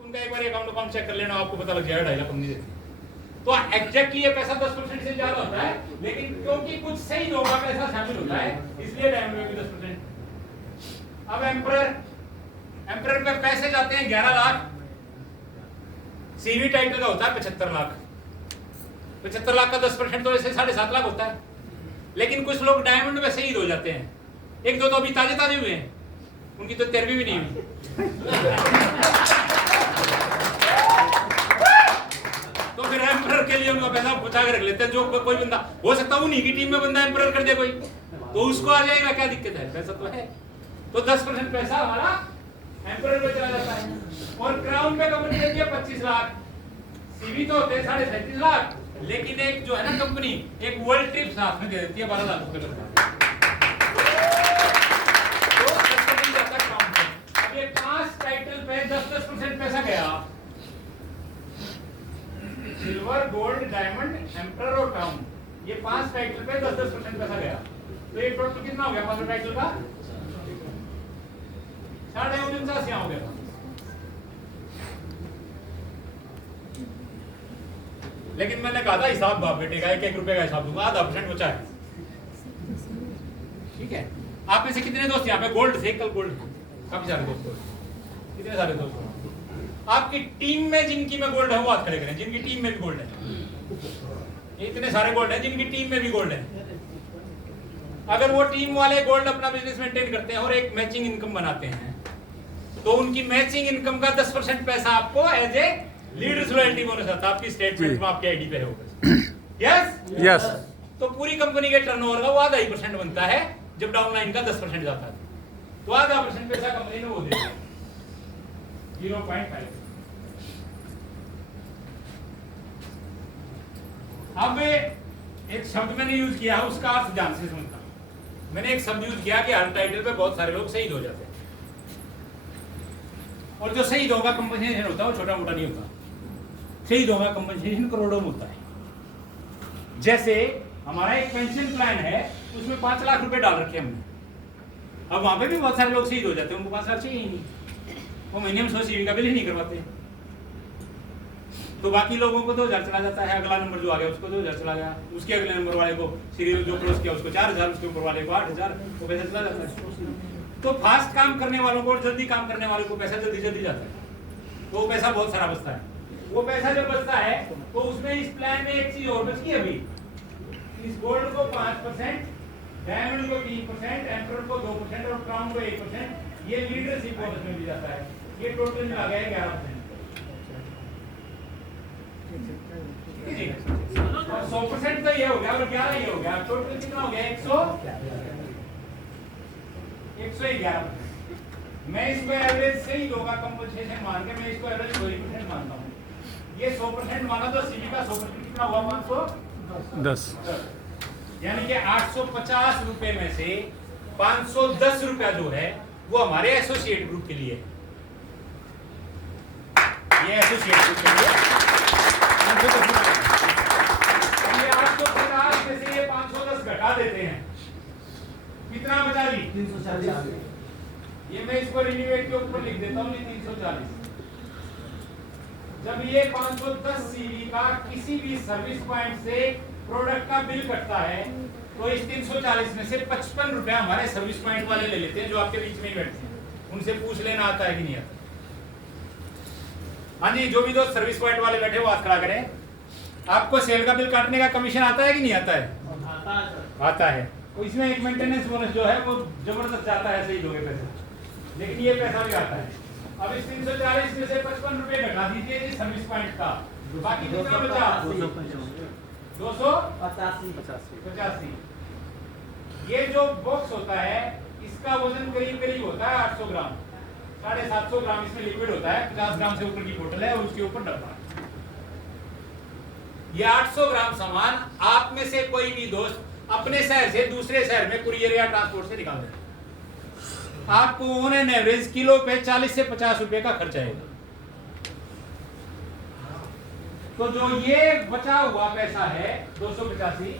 उनका एक बार अकाउंट चेक कर लेना, आपको पता लग जाएगा 2.5 लाख कंपनी देती है। तो एग्जैक्टली ये पैसा 10% से ज्यादा होता है, लेकिन क्योंकि कुछ सही लोगों का पैसा शामिल होता है इसलिए डायमंड में भी 10%। अब एम्परर पे पैसे जाते हैं 11 लाख। सीवी टाइटल का होता है 75 लाख। 75 लाख का 10% तो ऐसे 7.5 लाख होता है, लेकिन कुछ लोग डायमंड में शहीद हो जाते हैं। 1-2 तो अभी ताजे हुए हैं, उनकी तो 13वीं भी नहीं हुई। तो फिर एम्परर के लिए उनका पैसा बचा के रख लेते हैं। जो कोई बंदा हो सकता है उन्हीं की टीम में बंदा एम्परर कर दे कोई, तो उसको आ जाएगा, क्या दिक्कत है? पैसा तो है। तो 10% पैसा हमारा एम्परर में चला जाता है। और क्राउन पे कंपनी देती है 25 लाख। सीवी तो होते हैं 37.5 लाख, लेकिन एक जो है ना कंपनी एक वर्ल्ड ट्रिप साथ में दे देती है 12 लाख रुपए का। तो 10% जाता है क्राउन पे। अब ये 5 टाइटल पे 10% पैसा गया। सिल्वर, गोल्ड, डायमंड, एम्परर और क्राउन, ये 5 टाइटल पे 10% पैसा गया। तो ये टोटल कितना हो गया 5 टाइटल का? 49.89 हो गया। लेकिन मैंने कहा था हिसाब बाप बेटे का 1-1 रुपए का हिसाब दूंगा, 0.5% बचा है। ठीक है। आप में से कितने दोस्त यहाँ पे गोल्ड थे? कल गोल्ड काफी सारे दोस्त, कितने सारे दोस्त आपकी टीम में जिनकी में गोल्ड है वो हाथ खड़े करें, जिनकी टीम में भी गोल्ड है। इतने सारे गोल्ड है जिनकी टीम में भी गोल्ड है। अगर वो टीम वाले गोल्ड अपना बिजनेस मेंटेन करते हैं और एक मैचिंग इनकम बनाते हैं, तो उनकी मैचिंग इनकम का 10% पैसा आपको as a leaders royalty bonus आता है, आपकी स्टेटमेंट में आपके आईडी पे होगा। Yes yes. तो पूरी कंपनी के टर्नओवर का वो 0.5% बनता है, जब डाउनलाइन का 10% जाता है, तो 0.5% पैसा कंपनी ने वो देती है। 0.5। अब एक शब्द मैंने यूज किया है, उसका अर्थ ध्यान से सुनना। मैंने एक शब्द यूज किया कि हर टाइटल पे बहुत सारे लोग शहीद हो जाते हैं, और जो शहीद होगा कंपनसेशन होता है वो छोटा मोटा नहीं होता। शहीद होगा कंपनसेशन करोड़ों में होता है। जैसे हमारा एक पेंशन प्लान है, उसमें 5 लाख रुपए डाल रखे हमने। अब वहां पे भी बहुत सारे लोग शहीद हो जाते हैं, उनको 5 लाख चाहिए ही नहीं, वो महीने में 100 सीवी का बिल ही नहीं करवाते। तो बाकी लोगों को 2000 चला जाता है, अगला नंबर जो आ गया उसको 2000 चला गया, उसके अगले नंबर वाले को सीरियल जो क्रॉस किया उसको 4000, उसके ऊपर वाले को 8000, वो पैसा चला जाता है। तो फास्ट काम करने वालों को और जल्दी काम करने वालों को पैसा जल्दी जल्दी जाता है, तो वो पैसा बहुत सारा बचता है। वो पैसा जब बचता है तो उसमें इस प्लान में एक चीज और बच गई अभी, इस गोल्ड को 5%, डायमंड को 3%, एम्परर को 2% और क्राउन को 1%, ये लीडरशिप बोनस में भी जाता है। ये टोटल में आ गया 11%। 100% तो ये हो गया और 11 ये हो गया, टोटल कितना हो गया? 111%। मैं इसको एवरेज से ही होगा कंपनसेशन मान के, मैं इसको एवरेज 2% मानता हूँ। ये 100% माना तो सीवी का 100% कितना हुआ? 510, यानी कि 850 रुपए में से 510 रुपया जो है वो हमारे एसोसिएट ग्रुप के लिए, ये एसोसिएट ग्रुप के लिए 850 में से ये 510 घटा देते हैं, कितना बचा जी? 340। ये मैं इसको रिन्यूएट के ऊपर लिख देता हूँ, 340। जब ये 510 सीवी का किसी भी सर्विस पॉइंट से प्रोडक्ट का बिल कटता है तो इस 340 में से 55 रुपया हमारे सर्विस पॉइंट वाले ले लेते हैं, जो आपके बीच में ही बैठते हैं। उनसे पूछ लेना आता है कि नहीं आता। हाँ जी, जो भी दोस्त सर्विस पॉइंट वाले बैठे वो हाथ खड़ा करें। आपको सेल का बिल काटने का कमीशन आता है कि नहीं आता है? आता है। तो इसमें एक मेंटेनेंस बोनस जो है वो जबरदस्त जाता है, सही लोगे पैसे, लेकिन ये पैसा भी आता है। अब इस 340 में से 55 रुपए घटा दीजिए जी सर्विस पॉइंट का, बाकी कितना बचा? 285। ये जो बॉक्स होता है इसका वजन करीब करीब होता है 800 ग्राम, 750 ग्राम इसमें लिक्विड होता है, 50 ग्राम से ऊपर की बोतल है और उसके ऊपर डब्बा। ये 800 ग्राम सामान आप में से कोई भी दोस्त अपने शहर से दूसरे शहर में कुरियर या ट्रांसपोर्ट से निकाल दें, आपको ऑन एन एवरेज किलो पे 40 से 50 रुपए का खर्च आएगा। तो जो ये बचा हुआ पैसा है 285,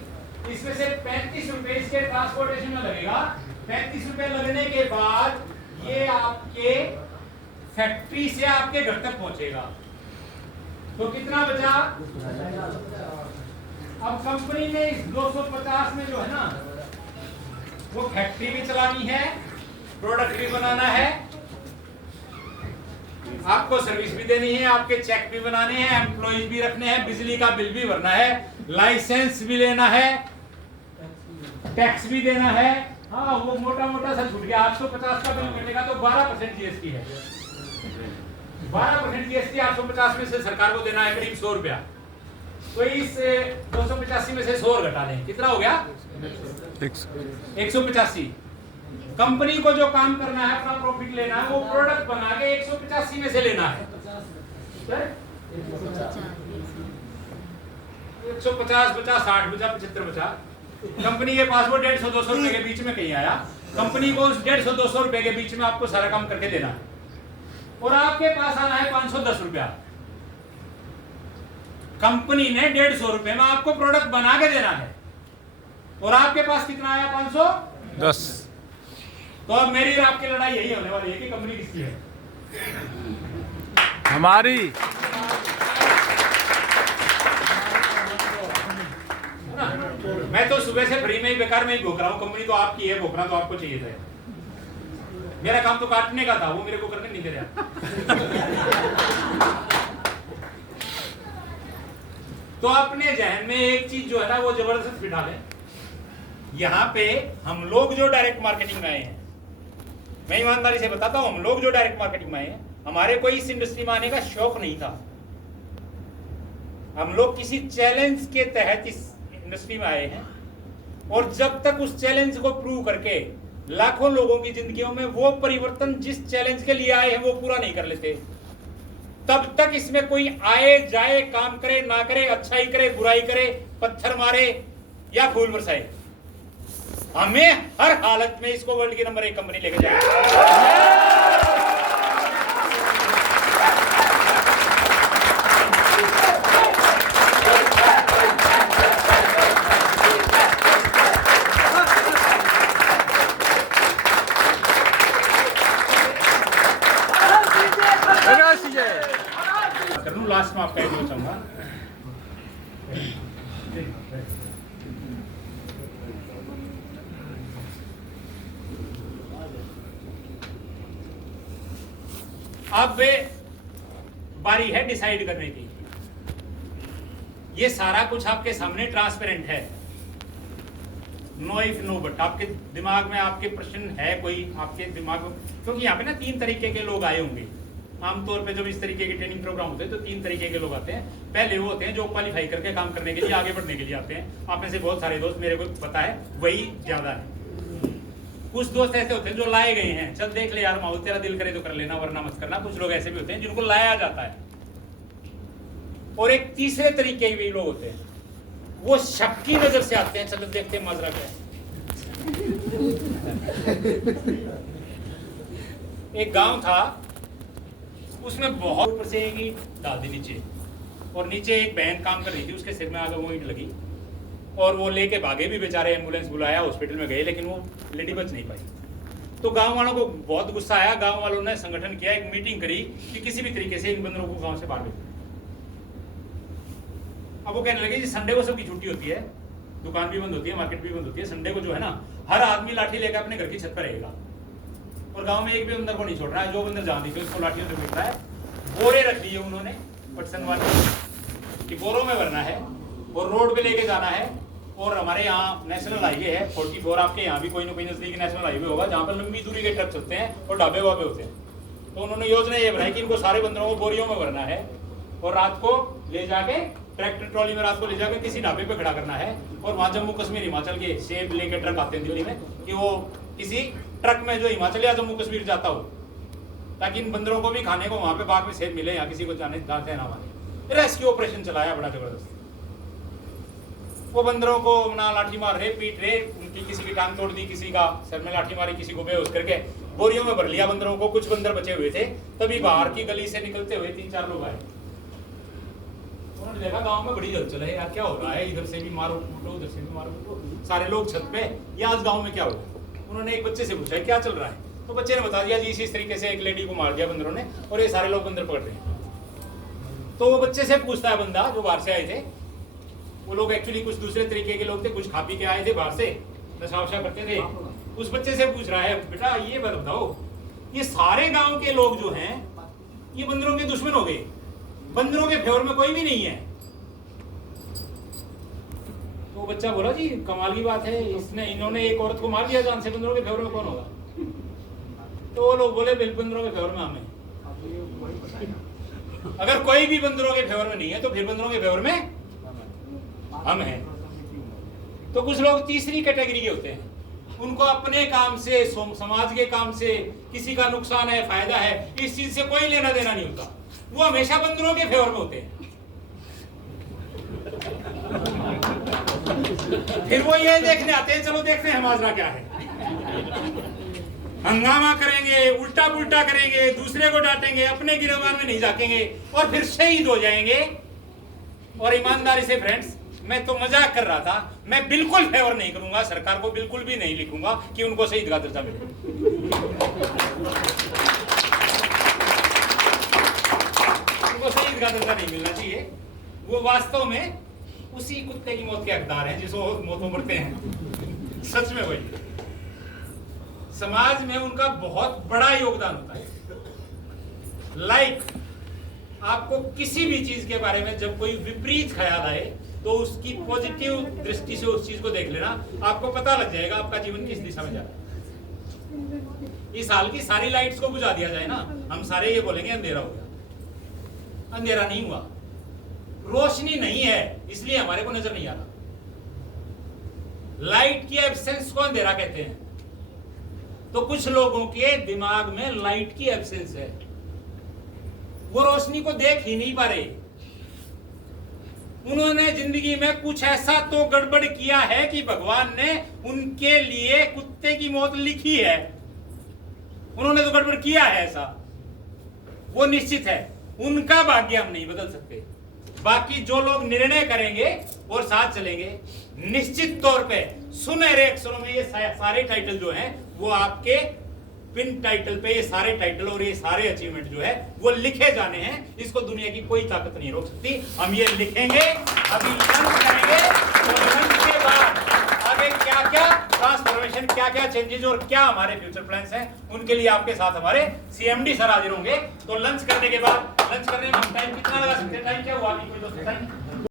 इसमें से 35 रुपए इसके ट्रांसपोर्टेशन में लगेगा। 35 रुपए लगने के बाद ये आपके फैक्ट्री से आपके घर तक पहुंचेगा। तो कितना बचा? अब कंपनी ने इस 250 में जो है ना, वो फैक्ट्री भी चलानी है, प्रोडक्ट भी बनाना है, आपको सर्विस भी देनी है, आपके चेक भी बनाने हैं, एम्प्लॉइज भी रखने हैं, बिजली का बिल भी भरना है, लाइसेंस भी लेना है, टैक्स भी देना है। हाँ, वो मोटा मोटा सा छूट गया। 850 का बिल कटेगा तो 12% जीएसटी है। 12% जीएसटी 850 में से सरकार को देना है करीब 100 रुपया। तो इस 285 में से 100 घटा लें, कितना हो गया? 185। कंपनी को जो काम करना है, अपना प्रॉफिट लेना है, वो प्रोडक्ट बना के 185 में से लेना है। 150 बचा, 60 बचा, 75 बचा। कंपनी के पास वो 150-200 रुपए के बीच में कहीं आया। कंपनी को उस 150-200 रुपए के बीच में आपको सारा काम करके देना है, और आपके पास आना है 510 रुपया। कंपनी ने 150 रुपए में आपको प्रोडक्ट बना के देना है, और आपके पास कितना आया? 510। तो अब मेरी और आपकी लड़ाई यही होने वाली है कि कंपनी किसकी है? हमारी। मैं तो सुबह से फ्री में ही बेकार में ही भूख रहा हूँ, कंपनी तो आपकी है, भूखना तो आपको चाहिए था। मेरा काम तो काटने का था, वो मेरे को करने नहीं दे रहा। तो अपने जहन में एक चीज जो है ना वो जबरदस्त बिठा लें। यहाँ पे हम लोग जो डायरेक्ट मार्केटिंग में आए हैं, मैं ईमानदारी से बताता हूँ, हम लोग जो डायरेक्ट मार्केटिंग में आए हैं, हमारे कोई इस इंडस्ट्री में आने का शौक नहीं था। हम लोग किसी चैलेंज के तहत इस इंडस्ट्री में आए हैं, और जब तक उस चैलेंज को प्रूव करके लाखों लोगों की जिंदगियों में वो परिवर्तन जिस चैलेंज के लिए आए हैं वो पूरा नहीं कर लेते, तब तक इसमें कोई आए जाए, काम करे ना करे, अच्छाई करे बुराई करे, पत्थर मारे या फूल बरसाए, हमें हर हालत में इसको वर्ल्ड की नंबर 1 कंपनी लेके जाएगी। लास्ट में आपका एक चाहूंगा, अब बारी है डिसाइड करने की। ये सारा कुछ आपके सामने ट्रांसपेरेंट है, नो इफ नो बट। आपके दिमाग में आपके प्रश्न है कोई आपके दिमाग में, क्योंकि यहाँ पे ना 3 तरीके के लोग आए होंगे आमतौर पे। जब इस तरीके के ट्रेनिंग प्रोग्राम होते हैं तो 3 तरीके के लोग आते हैं। पहले वो होते हैं जो क्वालिफाई करके काम करने के लिए, आगे बढ़ने के लिए आते हैं। आप में से बहुत सारे दोस्त, मेरे को पता है, वही ज्यादा है। कुछ दोस्त ऐसे होते हैं जो लाए गए हैं, चल देख ले यार माहौल, तेरा दिल करे तो कर लेना वरना मत करना। कुछ लोग ऐसे भी होते हैं जिनको लाया जाता है। और एक तीसरे तरीके के भी लोग होते हैं, वो शक की नजर से आते हैं, चलो देखते हैं माजरा क्या है। एक गांव था, उसमें बहुत ऊपर से एक ईंट डाल दी नीचे, और नीचे एक बहन काम कर रही थी, उसके सिर में आगे वो ईंट लगी और वो लेके भागे भी बेचारे। एम्बुलेंस बुलाया, हॉस्पिटल में गए, लेकिन वो लेडी बच नहीं पाई। तो गांव वालों को बहुत गुस्सा आया। गांव वालों ने संगठन किया, एक मीटिंग करी कि किसी भी तरीके से इन बंदरों को गांव से बाहर भेजो। अब वो कहने लगे जी संडे को सबकी छुट्टी होती है, दुकान भी बंद होती है, मार्केट भी बंद होती है, संडे को जो है ना हर आदमी लाठी लेकर अपने घर की छत पर रहेगा और गांव में एक भी बंदर को नहीं छोड़ रहा है। जो बंदर जहां दिखे उसको लाठियों से पीटता है। बोरे रख दिए उन्होंने पटसन वाले कि बोरों में भरना है और रोड पे लेके जाना है। और हमारे यहाँ नेशनल हाईवे है 44, आपके यहाँ भी कोई ना कोई नजदीक नेशनल हाईवे होगा जहाँ पर लंबी दूरी के ट्रक चलते हैं और ढाबे वाबे होते हैं। तो उन्होंने योजना ये बनाई कि इनको सारे बंदरों को बोरियों में भरना है और रात को ले जाके ट्रैक्टर ट्रॉली में रात को ले जाकर किसी ढाबे पे खड़ा करना है। और वहाँ जम्मू कश्मीर हिमाचल के सेब लेके ट्रक आते हैं दिल्ली में, कि वो किसी ट्रक में जो हिमाचल या जम्मू कश्मीर जाता हो, ताकि इन बंदरों को भी खाने को वहाँ पे बाग में सेब मिले, या किसी को जाने जाते ना माने। रेस्क्यू ऑपरेशन चलाया बड़ा जबरदस्त। वो बंदरों को ना लाठी मार रहे, पीट रहे, उनकी किसी की टांग तोड़ दी, किसी का सर में लाठी मारी, किसी को बेहोश करके बोरियों में भर लिया बंदरों को। कुछ बंदर बचे हुए थे, तभी बाहर की गली से निकलते हुए 3-4 लोग आए। उन्होंने देखा गांव में बड़ी हलचल है यार, क्या हो रहा है, इधर से भी मारो कूटो, उधर से भी मारो कूटो, सारे लोग छत पे, ये आज गांव में क्या हो रहा है। उन्होंने एक बच्चे से पूछा क्या चल रहा है, तो बच्चे ने बता दिया जी इस तरीके से एक लेडी को मार दिया बंदरों ने और ये सारे लोग बंदर पकड़ रहे हैं। तो वो बच्चे से पूछता है बंदा जो बाहर से आए थे, वो लोग एक्चुअली कुछ दूसरे तरीके के लोग थे, कुछ खा पी के आए थे बाहर से, नशा वशा करते थे। उस बच्चे से पूछ रहा है बेटा ये बताओ, ये सारे गांव के लोग जो हैं ये बंदरों के दुश्मन हो गए, बंदरों के फेवर में कोई भी नहीं है। तो बच्चा बोला जी कमाल की बात है, इन्होंने एक औरत को मार दिया जान से, बंदरों के फेवर में कौन होगा। तो वो लोग बोले बिल्कुल बंदरों के फेवर में हमें। अगर कोई भी बंदरों के फेवर में नहीं है तो फिर बंदरों के फेवर में हम हैं। तो कुछ लोग तीसरी कैटेगरी के होते हैं, उनको अपने काम से, समाज के काम से किसी का नुकसान है, फायदा है, इस चीज से कोई लेना देना नहीं होता। वो हमेशा बंदरों के फेवर में होते हैं। फिर वो ये देखने आते हैं, चलो देखते हैं माजरा क्या है। हंगामा करेंगे, उल्टा पुल्टा करेंगे, दूसरे को डांटेंगे, अपने गिरफ्तार में नहीं झाकेंगे और फिर शहीद हो जाएंगे। और ईमानदारी से फ्रेंड्स, मैं तो मजाक कर रहा था, मैं बिल्कुल फेवर नहीं करूंगा, सरकार को बिल्कुल भी नहीं लिखूंगा कि उनको शहीद का दर्जा मिले। उनको शहीद का दर्जा नहीं मिलना चाहिए। वो वास्तव में उसी कुत्ते की मौत के हकदार हैं जिसको मौतों मरते हैं। सच में वही समाज में उनका बहुत बड़ा योगदान होता है। लाइक आपको किसी भी चीज के बारे में जब कोई विपरीत ख्याल आए तो उसकी पॉजिटिव दृष्टि से उस चीज को देख लेना, आपको पता लग जाएगा आपका जीवन किस दिशा में जा रहा है। इस हाल की सारी लाइट्स को बुझा दिया जाए ना, हम सारे ये बोलेंगे अंधेरा हो गया। अंधेरा नहीं हुआ, रोशनी नहीं है इसलिए हमारे को नजर नहीं आ रहा। लाइट की एब्सेंस को अंधेरा कहते हैं। तो कुछ लोगों के दिमाग में लाइट की एब्सेंस है, वो रोशनी को देख ही नहीं पा रहे। उन्होंने जिंदगी में कुछ ऐसा तो गड़बड़ किया है कि भगवान ने उनके लिए कुत्ते की मौत लिखी है। उन्होंने तो गड़बड़ किया है ऐसा, वो निश्चित है। उनका भाग्य हम नहीं बदल सकते। बाकी जो लोग निर्णय करेंगे और साथ चलेंगे, निश्चित तौर पे सुनहरे अक्षरों में ये सारे टाइटल जो हैं वो आपके पिन टाइटल पे ये सारे टाइटल और ये सारे अचीवमेंट जो है वो लिखे जाने हैं। इसको दुनिया की कोई ताकत नहीं रोक सकती। हम ये लिखेंगे, अभी लंच करेंगे और लंच के बाद आगे क्या क्या ट्रांसफॉर्मेशन, क्या क्या चेंजेस और क्या हमारे फ्यूचर प्लान्स हैं, उनके लिए आपके साथ हमारे सीएमडी सर हाजिर होंगे। तो लंच करने के बाद, लंच करने में टाइम कितना लगा सकते हैं? टाइम क्या हुआ अभी कोई दोस्त बताएं?